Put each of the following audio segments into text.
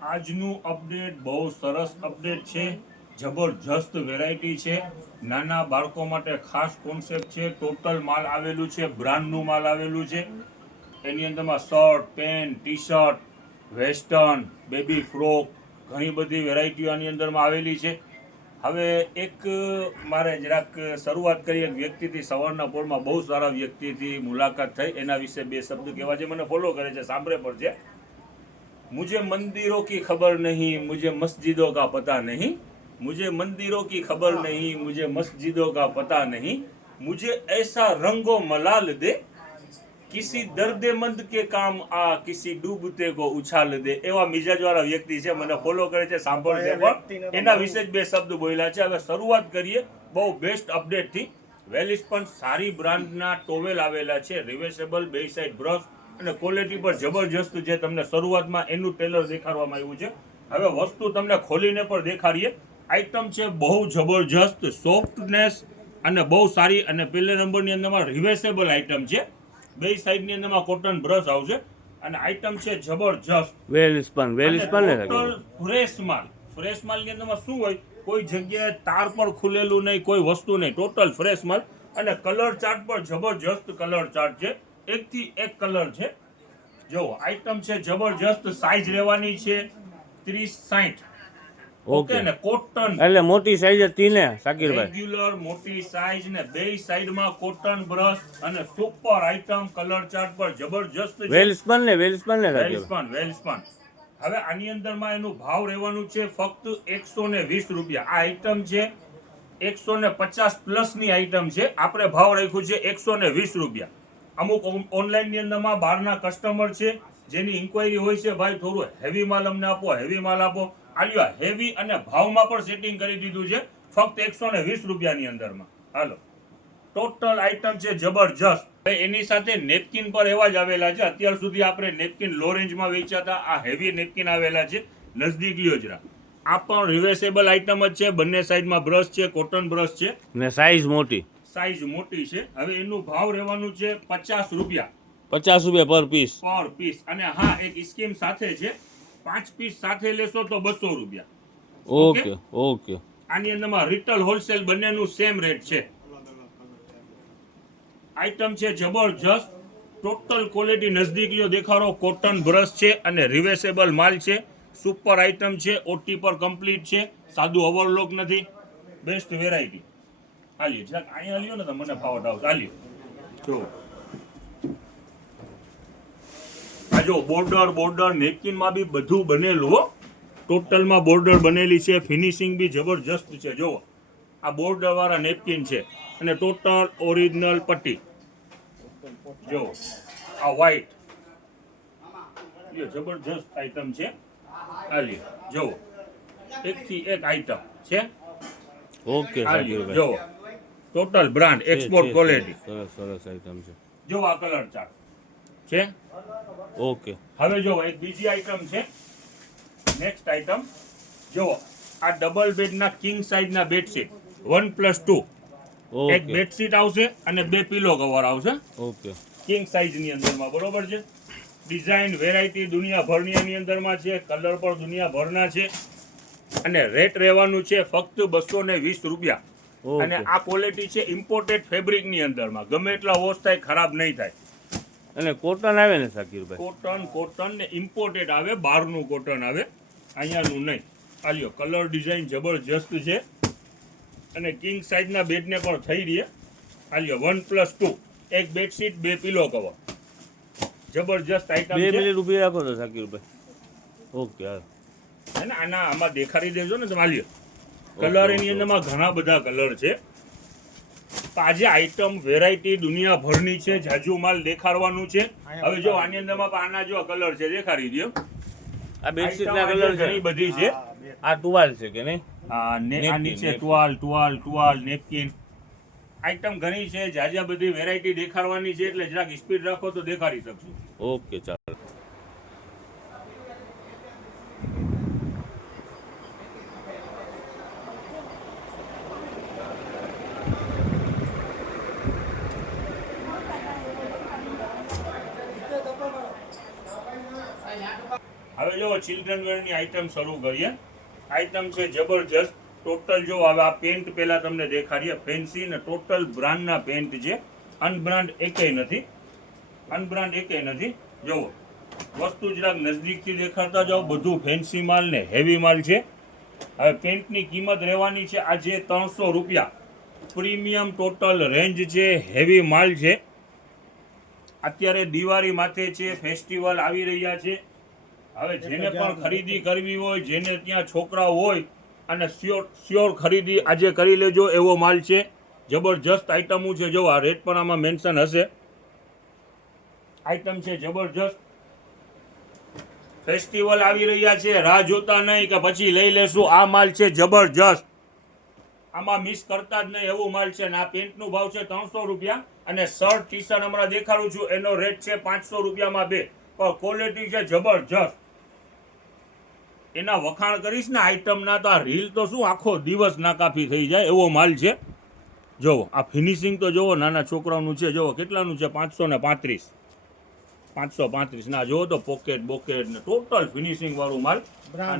આજનું અપડેટ બહુ સરસ અપડેટ છે, જબરજસ્ત વેરાયટી છે, નાના બાળકો માટે ખાસ કોન્સેપ્ટ છે। ટોટલ માલ આવેલું છે, બ્રાન્ડનું માલ આવેલું છે। એની અંદરમાં shirt, pant, T shirt, western, baby frock, ઘણી બધી વેરાયટીઓ આની અંદરમાં આવેલી છે। હવે એક મારે જરાક શરૂઆત કરી એક વ્યક્તિથી, સવારના પોરમાં બહુ સારા વ્યક્તિથી મુલાકાત થઈ, એના વિશે બે શબ્દ કહેવા છે। મને ફોલો કરે છે, સાંભળે પણ છે। मुझे मंदिरों की खबर नहीं, मुझे मस्जिदों का पता नहीं, मुझे मंदिरों की खबर नहीं, मुझे मस्जिदों का पता नहीं, मुझे ऐसा रंगो मलाल दे, किसी दर्देमंद के काम आ, किसी डूबते को उछाल दे। એવા મિજાજવાળા વ્યક્તિ છે, મને ફોલો કરે છે, સાંભળશે પણ એના વિશે જ બે શબ્દ બોલ્યા છે। હવે શરૂઆત કરીએ બહુ બેસ્ટ અપડેટ થી। વેલિસ પણ સારી બ્રાન્ડના ટોવેલ આવેલા છે, રિવેર્સેબલ, બે સાઈડ બ્રશ અને ક્વોલિટી પર જબરજસ્ત છે। તમને શરૂઆતમાં એનું ટેલર દેખાડવામાં આવ્યું છે। હવે વસ્તુ તમને ખોલીને પણ દેખાડીએ। આઈટમ છે બહુ જબરજસ્ત, સોફ્ટનેસ અને બહુ સારી, અને પહેલા નંબરની અંદરમાં રિવેર્સેબલ આઈટમ છે। બે સાઈડની અંદરમાં કોટન બ્રશ આવશે અને આઈટમ છે જબરજસ્ત, વેલિસ પણ ને ફ્રેશ માલ। ફ્રેશ માલની અંદરમાં શું હોય, કોઈ જગ્યાએ તાર પણ ખુલેલું નહીં, કોઈ વસ્તુ નહીં, ટોટલ ફ્રેશ માલ। અને કલર ચાર્ટ પણ જબરજસ્ત કલર ચાર્ટ છે, એકથી એક કલર છે। જો આઈટમ છે જબરજસ્ત, સાઈઝ રહેવાની છે 30-60। ઓકે ને, કોટન એટલે મોટી સાઈઝ હતી ને શાકીરભાઈ, રેગ્યુલર મોટી સાઈઝ ને બે સાઈડમાં કોટન બ્રશ અને સુપર આઈટમ, કલર ચાર્ટ પર જબરજસ્ત છે। વેલ્સપન ને વેલ્સપન। હવે આની અંદરમાં એનું ભાવ રહેવાનું છે ફક્ત 120 રૂપિયા। આ આઈટમ છે 150 પ્લસ ની આઈટમ છે, આપણે ભાવ રાખ્યું છે 120 રૂપિયા। અમુક ઓનલાઈન ની અંદરમાં બહારના કસ્ટમર છે જેની ઇન્ક્વાયરી હોય છે, ભાઈ થોડું હેવી માલ અમને આપો, હેવી માલ આપો। આલ્યો હેવી અને ભાવમાં પણ સેટિંગ કરી દીધું છે ફક્ત 120 રૂપિયાની અંદરમાં। હાલો, ટોટલ આઈટમ છે જબરજસ્ત। એની સાથે નેપકિન પર એવા જ આવેલા છે। અત્યાર સુધી આપણે નેપકિન લો રેન્જમાં વેચાતા, આ હેવી નેપકિન આવેલા છે, નજદીક લ્યો જરા। આ પણ રિવેર્સેબલ આઈટમ જ છે, બંને સાઈડમાં બ્રશ છે, કોટન બ્રશ છે ને સાઈઝ મોટી છે। હવે એનું ભાવ રહેવાનું છે 50 રૂપિયા, 50 રૂપિયા પર પીસ। અને હા, એક સ્કીમ સાથે છે, 5 પીસ સાથે લેશો તો 200 રૂપિયા। ઓકે। આની અંદરમાં રિટેલ હોલસેલ બંનેનું સેમ રેટ છે। આઈટમ છે જબરજસ્ત, ટોટલ ક્વોલિટી નજદીક લ્યો દેખાડો, કોટન બ્રશ છે અને રિવેર્સેબલ માલ છે, સુપર આઈટમ છે, ઓટી પર કમ્પ્લીટ છે, સાદું ઓવરલોક નથી, બેસ્ટ વેરાયટી। હાલ્યો જરાક અહીંયા લ્યો ને તો મને ફાવટ આવશે। હાલ્યો જો આ જો બોર્ડર નેપકિનમાં બી બધું બનેલું હો, ટોટલમાં બોર્ડર બનેલી છે, ફિનિશિંગ બી જબરજસ્ત છે। જો આ બોર્ડર વાળા નેપકિન છે અને ટોટલ ઓરિજિનલ પટ્ટી। જો આ વ્હાઈટ, જબરજસ્ત આઈટમ છે। આ લ્યો જો એકથી એક આઈટમ છે। ઓકે જો ટોટલ બ્રાન્ડ, એક્સપોર્ટ ક્વોલિટી, સરસ આઈટમ છે। જો આ કલર ચાર્ટ છે। ઓકે, હવે જો એક બીજી આઈટમ છે, નેક્સ્ટ આઈટમ જો આ ડબલ બેડના કિંગ સાઇઝના બેડશીટ 1+2। એક બેડશીટ આવશે અને બે પિલો કવર આવશે। ઓકે, કિંગ સાઇઝની અંદરમાં, બરોબર છે। ડિઝાઇન વેરાયટી દુનિયાભરની આની અંદરમાં છે, કલર પણ દુનિયાભરના છે અને રેટ રહેવાનું છે ફક્ત 220 રૂપિયા। અને આ ક્વોલિટી છે ઇમ્પોર્ટેડ ફેબ્રિકની અંદરમાં, ગમે એટલા વોશ થાય ખરાબ નહીં થાય। અને કોટન આવે ને શાકીરભાઈ, કોટન ને ઇમ્પોર્ટેડ આવે, બહારનું કોટન આવે, અહીંયાનું નહીં। આલ્યો કલર ડિઝાઇન જબરજસ્ત છે અને કિંગ સાઇઝના બેડને પણ થઈ રહી। આલ્યો 1+2, એક બેડશીટ, બે પિલો કવર, જબરજસ્ત આઈટમ છે। 2 મિનિટ ઊભી રાખો તો શાકીરભાઈ। ઓકે, હે ને, આમાં દેખાડી દેજો ને તમે। આલ્યો કલર એની અંદરમાં ઘણા બધા કલર છે। આજે આઈટમ વેરાયટી દુનિયાભરની છે, જાજુ માલ દેખાડવાનું છે। હવે જો આની અંદરમાં આના જો કલર છે, દેખાડી દો। આ બેડશીટના કલર ઘણી બધી છે। આ ટુવાલ છે કે નહીં? આ નીચે ટુવાલ, નેપકિન આઈટમ ઘણી છે, જાજા બધી વેરાયટી દેખાડવાની છે, એટલે જરાક સ્પીડ રાખો તો દેખાડી શકશું। ઓકે, ચાલો। હવે જો ચિલ્ડ્રન વેરની આઈટમ શરૂ કરીએ. આઈટમ છે જબરજસ્ત. ટોટલ જો હવે આ પેન્ટ પહેલા તમને દેખાડીએ. ફેન્સી ને ટોટલ બ્રાન્ડના પેન્ટ છે. અનબ્રાન્ડ એકેય નથી. અનબ્રાન્ડ એકેય નથી. જુઓ વસ્તુ જરાક નજદીકથી દેખાડતા જાઓ. બધું ફેન્સી માલ ને હેવી માલ છે. હવે પેન્ટની કિંમત રહેવાની છે આજે 300 રૂપિયા. પ્રીમિયમ ટોટલ રેન્જ છે. હેવી માલ છે. અત્યારે દિવાળી માથે છે. ફેસ્ટિવલ આવી રહ્યા છે. હવે જેને પણ ખરીદી કરવી હોય, જેને ત્યાં છોકરાઓ હોય અને સ્યોર ખરીદી આજે કરી લેજો એવો માલ છે. જબરજસ્ત આઈટમો છે. જો આ રેટ પણ આમાં મેન્શન હશે. આઈટમ છે જબરજસ્ત. ફેસ્ટિવલ આવી રહ્યા છે. રાહ જોતા નહીં કે પછી લઈ લેશું. આ માલ છે જબરજસ્ત. આમાં મિસ કરતા જ નહીં એવું માલ છે. આ પેન્ટનો ભાવ છે 300 રૂપિયા અને શર્ટ ટી શર્ટ હમણાં દેખાડું છું એનો રેટ છે 500 રૂપિયામાં 2. પણ ક્વોલિટી છે જબરજસ્ત. એના વખાણ કરીશ ને આઈટમના તો આ રીલ તો શું આખો દિવસ નાકાફી થઈ જાય એવો માલ છે. જોવો આ ફિનિશિંગ તો જોવો. નાના છોકરાઓનું છે. જોવો કેટલાનું છે 535. 535 ના જોવો તો પોકેટ બોકેટ ને ટોટલ ફિનિશિંગ વાળું માલ. આ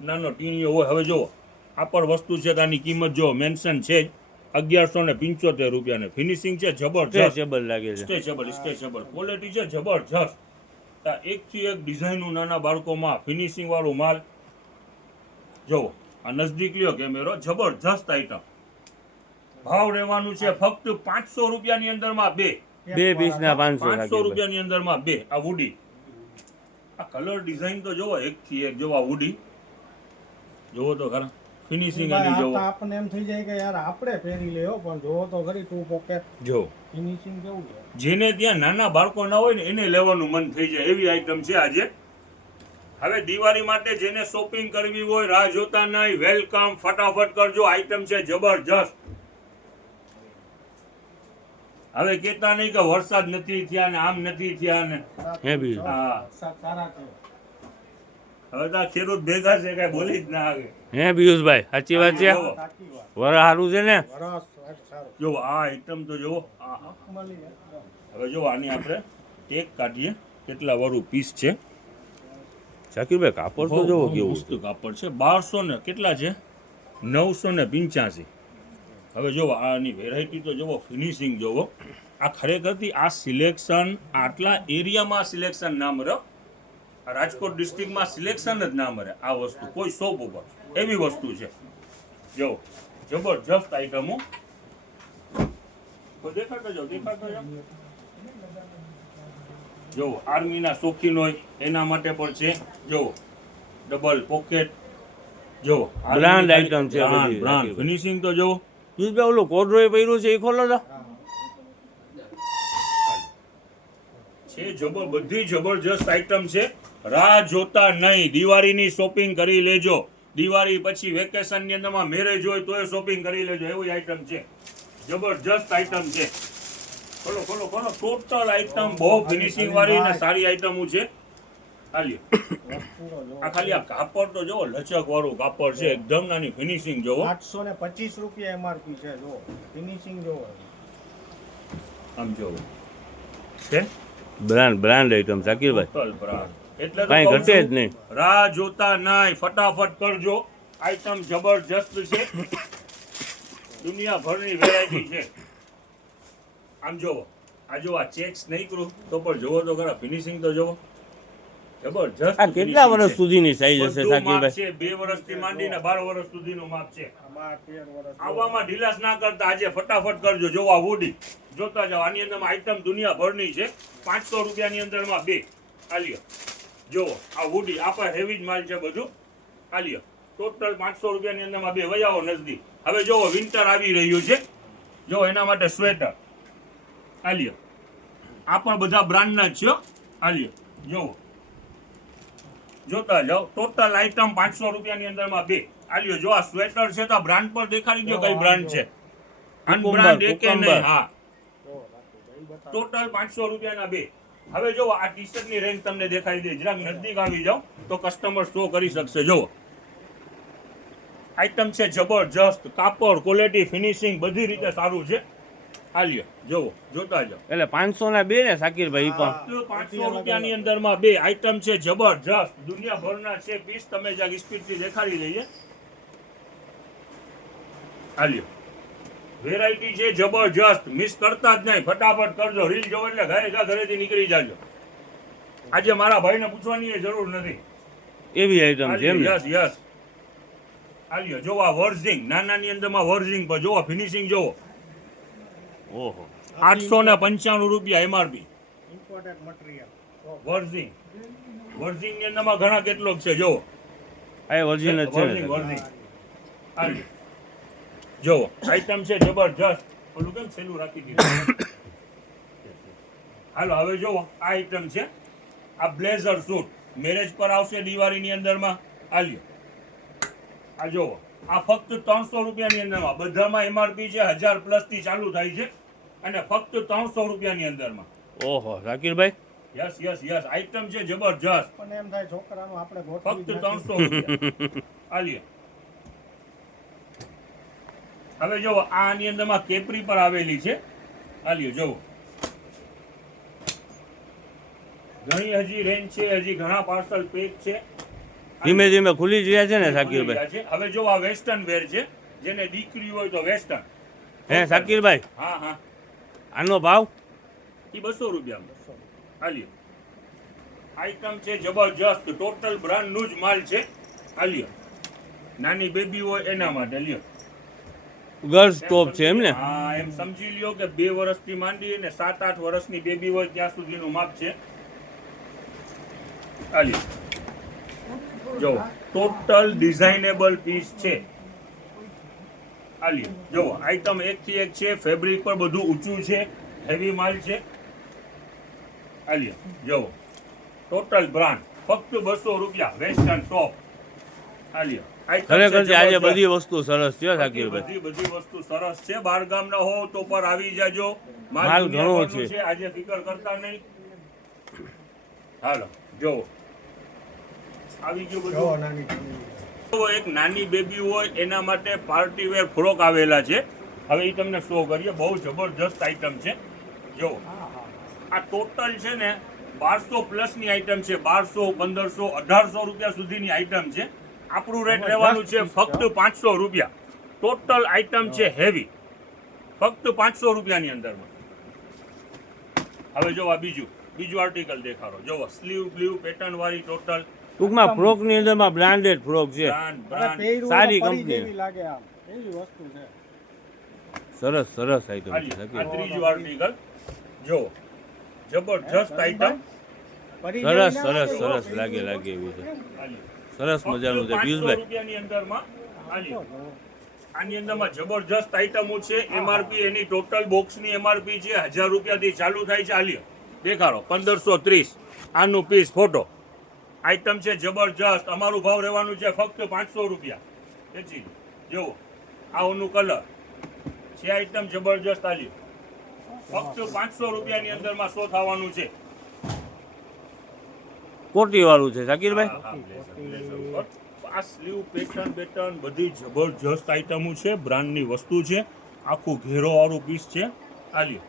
નાનો ટીણીઓ હોય. હવે જોવો આ પણ વસ્તુ છે આની કિંમત જો મેન્શન છે જ 1175 રૂપિયા ને ફિનિશિંગ છે જબરજસ્ત. સ્ટ્રેચેબલ લાગે છે. સ્ટ્રેચેબલ ક્વોલિટી છે જબરજસ્ત. એકથી એક ડિઝાઇનનું નાના બાળકોમાં ફિનિશિંગ વાળું માલ. જોવો આ નજદીક લ્યો કેમેરો. જબરજસ્ત આઈટમ. ભાવ રહેવાનું છે ફક્ત 500 રૂપિયાની અંદરમાં 2. 2 પીસના 500 રૂપિયાની અંદરમાં 2. આ વુડી. આ કલર ડિઝાઇન તો જોવો એકથી એક. જોવો આ વુડી. જોવો તો ખરા ફિનિશિંગ આની જોવો. આપણને એમ થઈ જાય કે યાર આપણે પહેરી લેવો પણ જોવો તો ખરી ટુ પોકેટ જો ફિનિશિંગ કેવું છે. જેને ત્યાં નાના બાળકો ના હોય ને એને લેવાનું મન થઈ જાય એવી આઈટમ છે આજે. હવે દિવાળી માટે જેને શોપિંગ કરવી હોય રાહ જોતા નહીં. વેલકમ. ફટાફટ કરજો. આઈટમ છે જબરજસ્ત. હવે કહેતા નહીં કે વરસાદ નથી થયા ને આમ નથી થયા ને. હેવી. હા સારા છે. હવે તો આ ખેડૂત ભેગા છે કઈ બોલી જ ના આવે. હે પિયુષભાઈ સાચી વાત છે. જોવો. સાચી વાત. વર સારું છે ને. સરસ સારું. જો આ આઈટમ તો જોવો. મળી એકદમ. હવે જો આની આપણે ટેગ કાઢીએ કેટલા વાળું પીસ છે. શાકીરભાઈ કાપડ તો જોવો કેવું મસ્ત કાપડ છે. 1200 ને કેટલા છે 985. હવે જોવો આની વેરાયટી તો જોવો. ફિનિશિંગ જોવો. આ ખરેખરથી આ સિલેક્શન આટલા એરિયામાં સિલેક્શન ના મળે. રાજકોટ ડિસ્ટ્રિક્ટમાં સિલેક્શન જ ના મળે આ વસ્તુ કોઈ શોપ ઉપર. એવી વસ્તુ છે. જો જબરજસ્ત આઈટમો. દેખાડતો જાઓ. જો આર્મીના શોખીન હોય એના માટે પણ છે. જો ડબલ પોકેટ. જો બ્રાન્ડ આઈટમ છે બધી. બ્રાન્ડ ફિનિશિંગ તો જો. પિયુષભાઈ ઓલો કોડરોય પહેર્યું છે એ ખોલો તો. છે બધી જબરજસ્ત આઈટમ છે. રાહ જોતા નહીં. દિવાળીની શોપિંગ કરી લેજો. દિવાળી પછી વેકેશનની અંદરમાં મેરેજ હોય તોય શોપિંગ કરી લેજો એવી આઈટમ છે. જબરજસ્ત આઈટમ છે. ખોલો ટોટલ આઈટમ બહુ ફિનિશિંગ વાળી ને સારી આઈટમો છે. આ ખાલી આ કાપડ તો જોવો. લચક વાળું કાપડ છે. એકદમ નાની ફિનિશિંગ જોવો. 825 રૂપિયા એમઆરપી છે. જો ફિનિશિંગ જોવો. આમ જોવો છે brand item Shakirbhai. Total brand. એટલે તો કાંઈ કહું ઘટે જ છું, નહીં. રાહ જોતા નહીં. ફટાફટ કરજો. આઈટમ જબરજસ્ત છે. દુનિયાભરની વેરાયટી છે. આમ જોવો. આ જો આ ચેક્સ નહીં કરું તો પણ જોવો તો ખરા. ફિનિશિંગ તો જોવો. જબરજસ્ત. આ કેટલા વર્ષ સુધીની સાઈઝ હશે બધું માપ શાકીરભાઈ? છે. 2 વર્ષથી માંડીને 12 વર્ષ સુધીનું માપ છે. આમાં 13 વર્ષ. આવવામાં ઢીલાસ ના કરતા આજે ફટાફટ કરજો. જોવા વુડી જોતા જાઓ. આની અંદરમાં આઈટમ દુનિયાભરની છે. 500 રૂપિયાની અંદરમાં 2. આલ્યો જોવો આ વુડી. આ પણ હેવી જ માલ છે બધું. આલ્યો ટોટલ 500 રૂપિયાની અંદરમાં 2. વયાવો નજદીક. હવે જોવો વિન્ટર આવી રહ્યું છે. જો એના માટે સ્વેટર. આલ્યો આ પણ બધા બ્રાન્ડના જ છે. આલ્યો જોવો જોતા જાઓ. ટોટલ આઈટમ 500 રૂપિયાની અંદરમાં 2. આલ્યો જો આ સ્વેટર છે તો બ્રાન્ડ પર દેખાડી દો કઈ બ્રાન્ડ છે. અનબ્રાન્ડ એકે નહીં. હા ટોટલ 500 રૂપિયાના 2. હવે જો આ ટી શર્ટની રેન્જ તમને દેખાડી દે. જરાક નજદીક આવી જાઓ તો કસ્ટમર શો કરી શકશે. જો આઈટમ છે જબરજસ્ત. કાપડ ક્વોલિટી ફિનિશિંગ બધી રીતે સારું છે. આ લ્યો જોવો જોતા જાઓ એટલે 500 ના બે ને શાકિરભાઈ ઈ પણ ફક્ત 500 રૂપિયાની અંદરમાં બે આઈટમ છે જબરજસ્ત દુનિયાભરના છે પીસ તમે જ્યાં સ્પીડથી દેખાડી લઈએ આ લ્યો વેરાયટી છે જબરજસ્ત મિસ કરતા જ નહીં ફટાફટ કરજો રીલ જોવો એટલે ઘરેથી નીકળી જાજો આજે મારા ભાઈને પૂછવાની જરૂર નથી એવી આઈટમ છે એમ ને યસ યસ આ લ્યો જો આ વર્ઝિંગ નાનાની અંદરમાં વર્ઝિંગ પર જોવો ફિનિશિંગ જોવો ઓહો 895 રૂપિયા એમઆરપી ઇમ્પોર્ટેન્ટ મટીરીયલ વર્ઝિંગ વર્ઝિંગ ની અંદરમાં ઘણા કેટલોક છે જોવો આ ઓરિજિનલ છે ને વર્ઝિંગ વર્ઝિંગ આ લ્યો જોવો આઈટમ છે જબરજસ્ત ઓલું કેમ છેલ્લું રાખી દીધું હાલો હવે જોવો આ આઈટમ છે આ બ્લેઝર સૂટ મેરેજ પર આવશે દિવાળીની અંદરમાં આ લ્યો આ જોવો આ ફક્ત 300 રૂપિયાની અંદરમાં બધામાં એમઆરપી છે 1000 પ્લસ થી ચાલુ થાય છે અને ફક્ત 300 રૂપિયાની અંદરમાં ઓહો શાકિરભાઈ યસ યસ યસ આઈટમ છે જબરજસ્ત પણ એમ થાય છોકરાનું આપણે ફક્ત ગોઠવી 300 રૂપિયા આ લ્યો હવે જો આની અંદરમાં કેપરી પર આવેલી છે આ લ્યો જોવો ઘણી હજી રેન્જ છે હજી ઘણા પાર્સલ પેક છે ધીમે ધીમે ખુલી જ રહ્યા છે ને શાકિરભાઈ છે હવે જો આ વેસ્ટર્ન વેર છે જેને દીકરી હોય તો વેસ્ટર્ન હે શાકિરભાઈ હા હા આનો ભાવ એ 200 રૂપિયામાં આ લ્યો આઈટમ છે જબરજસ્ત ટોટલ બ્રાન્ડ નું જ માલ છે આ લ્યો નાની બેબી હોય એના માટે લ્યો ગર્લ્સ ટોપ છે એમ ને હા એમ સમજી લ્યો કે 2 વર્ષથી માંડી અને 7-8 વર્ષની બેબી હોય ત્યાં સુધીનું માપ છે આ લ્યો જો ટોટલ ડિઝાઇનેબલ પીસ છે આ લ્યો જો આઈટમ એકથી એક છે ફેબ્રિક પર બધું ઊંચું છે હેવી માલ છે આ લ્યો જો ટોટલ બ્રાન્ડ ફક્ત 200 રૂપિયા વેસ્ટર્ન ટોપ આ લ્યો ખરેખર છે આજે બધી વસ્તુ સરસ છે શાકિરભાઈ બધી વસ્તુ સરસ છે બાર ગામ ના હો તો પર આવી જાજો માલ ઘણો છે આજે ફિકર કરતા નહીં હાલો જો આવી ગયું જો બધું નાની તો એક નાની બેબી હોય એના માટે પાર્ટી વેર ફ્રોક આવેલા છે હવે એ તમને શો કરીએ બહુ જબરજસ્ત આઈટમ છે જો આ ટોટલ છે ને 1200 પ્લસ ની આઈટમ છે 1200 1500 1800 રૂપિયા સુધીની આઈટમ છે આપણું રેટ રહેવાનું છે ફક્ત 500 રૂપિયા ટોટલ આઈટમ છે હેવી ફક્ત 500 રૂપિયાની અંદરમાં હવે જો આ બીજું આર્ટિકલ દેખાડો જો સ્લીવ બ્લીવ પેટર્ન વાળી ટોટલ ટૂંકમાં ફ્રોક ની અંદરમાં બ્રાન્ડેડ ફ્રોક છે બ્રાન્ડ સારી કંપની કંપની. જેવી લાગે આમ એવી વસ્તુ છે સરસ સરસ આઈટમ છે આ શાકિરભાઈ ત્રીજું આર્ટિકલ જો જબરજસ્ત આઈટમ પરી સરસ જેવી ના સરસ લાગે? સરસ લાગે લાગે એવી છે આની સરસ મજાનું છે 500 પિયુષભાઈ રૂપિયાની અંદરમાં આની અંદરમાં જબરજસ્ત આઈટમો છે એમઆરપી એની ટોટલ બોક્સની એમઆરપી છે 1000 રૂપિયાથી ચાલુ થાય છે આલ્યો દેખાડો 1530 આનું પીસ ફોટો આઈટમ છે જબરજસ્ત અમારું ભાવ રહેવાનું છે ફક્ત 500 રૂપિયા વેચી જુઓ આનું કલર છે આઈટમ જબરજસ્ત આલ્યો ફક્ત 500 રૂપિયાની અંદરમાં 100 થવાનું છે કોટી વાળું છે શાકિરભાઈ હા, blazer. આ સ્લીવ પેટર્ન બધી જબરજસ્ત આઈટમો છે બ્રાન્ડની વસ્તુ છે આખું ઘેરો વાળું પીસ છે આ લ્યો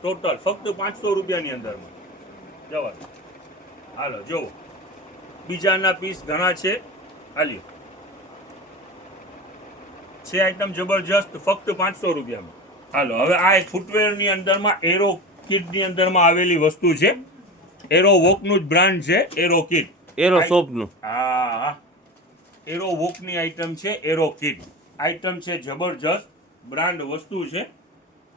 ટોટલ ફક્ત 500 રૂપિયાની અંદરમાં જવા દો. હાલો જો બીજાના પીસ ઘણા છે આ લ્યો છે આઈટમ જબરજસ્ત ફક્ત 500 રૂપિયામાં હાલો હવે આ એક ફૂટવેરની અંદરમાં એરો કિડની અંદરમાં આવેલી વસ્તુ છે એરો વોકનું જ બ્રાન્ડ છે એરો કિડ એરો સોપનું હા એરો વોકની આઈટમ છે એરો કિડ આઈટમ છે જબરજસ્ત બ્રાન્ડ વસ્તુ છે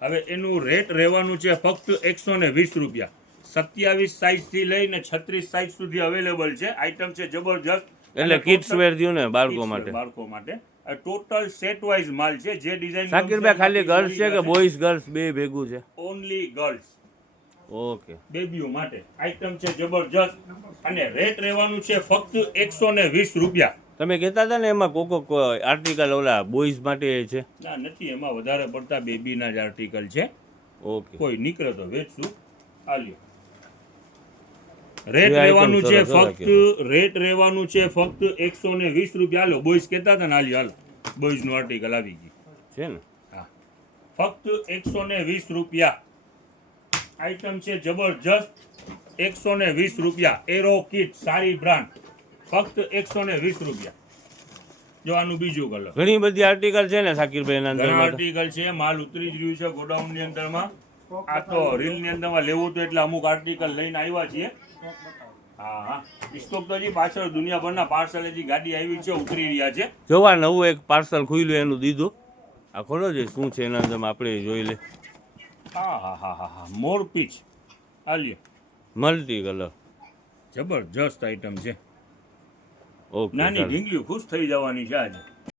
હવે એનું રેટ રહેવાનું છે ફક્ત 120 રૂપિયા 27 સાઇઝ થી લઈને 36 સાઇઝ સુધી અવેલેબલ છે આઈટમ છે જબરજસ્ત એટલે કિડ્સ વેર થયું ને બાળકો માટે બાળકો માટે ટોટલ સેટ વાઇઝ માલ છે જે ડિઝાઇન શાકિરભાઈ ખાલી ગર્લ્સ છે કે બોયઝ ગર્લ્સ બે ભેગું છે ઓનલી ગર્લ્સ ઓકે બેબીઓ માટે આઈટમ છે જબરજસ્ત અને રેટ રહેવાનું છે ફક્ત 120 રૂપિયા તમે કહેતા હતા ને એમાં કોકો આર્ટિકલ ઓલા બોયઝ માટે છે ના નથી એમાં વધારે પડતા બેબીના જ આર્ટિકલ છે ઓકે કોઈ નીકળે તો વેચશું આ લ્યો રેટ જે item રહેવાનું છે સરસ ફક્ત રાખેલું. રેટ રહેવાનું છે ફક્ત 120 રૂપિયા હાલો બોયઝ કહેતા હતા ને હાલો બોયઝ નું આર્ટિકલ આવી ગયું છે ને હા ફક્ત 120 રૂપિયા. આઈટમ છે જબરજસ્ત, 120 રૂપિયા. એરો કિટ સારી બ્રાન્ડ, ફક્ત 120 રૂપિયા. જો આનું બીજું કલર. ઘણી બધી આર્ટિકલ છે ને શાકિરભાઈ એના ઘણા અંદર આર્ટિકલ છે, માલ ઉતરી જ રહ્યું છે ગોડાઉન ની અંદરમાં. આ તો રીલ ની અંદરમાં લેવું તો એટલે અમુક આર્ટિકલ લઈને આવ્યા છીએ. હા હા, સ્ટોક તો હજી પાછળ દુનિયાભરના પાર્સલ હજી ગાડી આવી છે, ઉતરી રહ્યા છે. જોવા નવું એક પાર્સલ ખુલ્યું એનું દીધું. આ ખોલો છે શું છે એના અંદર આપણે જોઈ લે. હા હા હા હા હા, મોર પીચ આલ્યો, મલ્ટી કલર જબરજસ્ત આઈટમ છે. ઓકે નાની ઢીંગલીઓ ખુશ થઈ જવાની છે આજે.